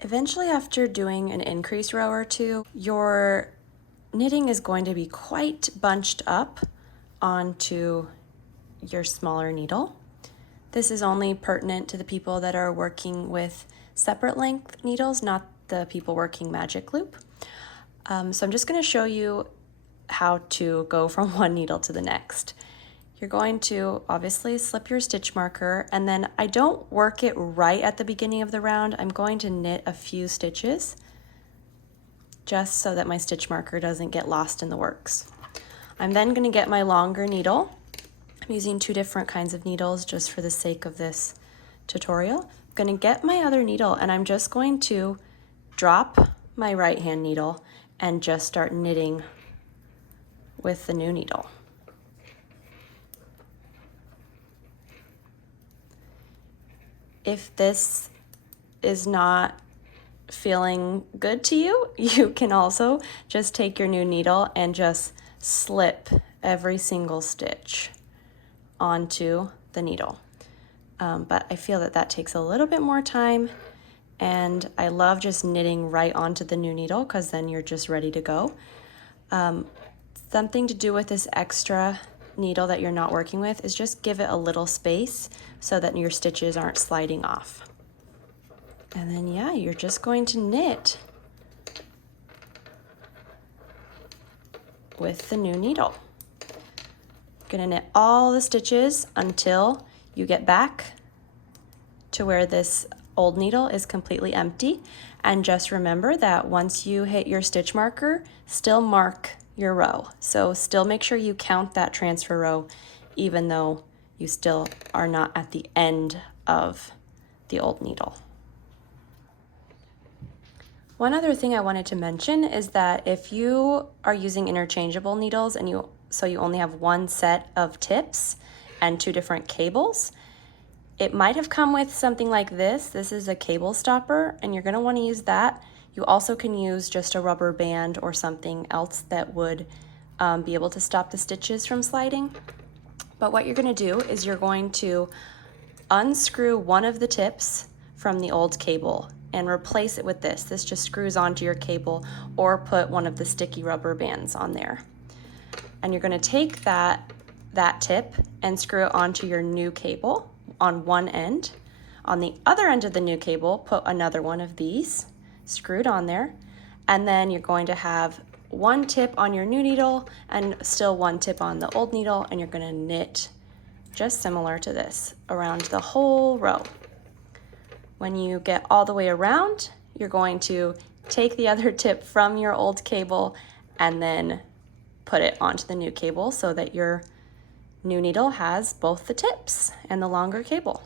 Eventually, after doing an increase row or two, your knitting is going to be quite bunched up onto your smaller needle. This is only pertinent to the people that are working with separate length needles, not the people working magic loop. So I'm just going to show you how to go from one needle to the next. You're going to obviously slip your stitch marker, and then I don't work it right at the beginning of the round. I'm going to knit a few stitches just so that my stitch marker doesn't get lost in the works. I'm then going to get my longer needle. I'm using two different kinds of needles just for the sake of this tutorial. I'm going to get my other needle, and I'm just going to drop my right hand needle and just start knitting with the new needle. If this is not feeling good to you, you can also just take your new needle and just slip every single stitch onto the needle. But I feel that that takes a little bit more time, and I love just knitting right onto the new needle because then you're just ready to go. Something to do with this extra needle that you're not working with is just give it a little space so that your stitches aren't sliding off. And then yeah, you're just going to knit with the new needle. You're going to knit all the stitches until you get back to where this old needle is completely empty. And just remember that once you hit your stitch marker, still mark your row. So still make sure you count that transfer row even though you still are not at the end of the old needle. One other thing I wanted to mention is that if you are using interchangeable needles and you only have one set of tips and two different cables, it might have come with something like this. This is a cable stopper, and you're going to want to use that. You also can use just a rubber band or something else that would be able to stop the stitches from sliding. But what you're going to do is you're going to unscrew one of the tips from the old cable and replace it with this. This just screws onto your cable, or put one of the sticky rubber bands on there. And you're going to take that tip and screw it onto your new cable on one end. On the other end of the new cable, put another one of these screwed on there, and then you're going to have one tip on your new needle and still one tip on the old needle, and you're going to knit just similar to this around the whole row. When you get all the way around, you're going to take the other tip from your old cable and then put it onto the new cable so that your new needle has both the tips and the longer cable.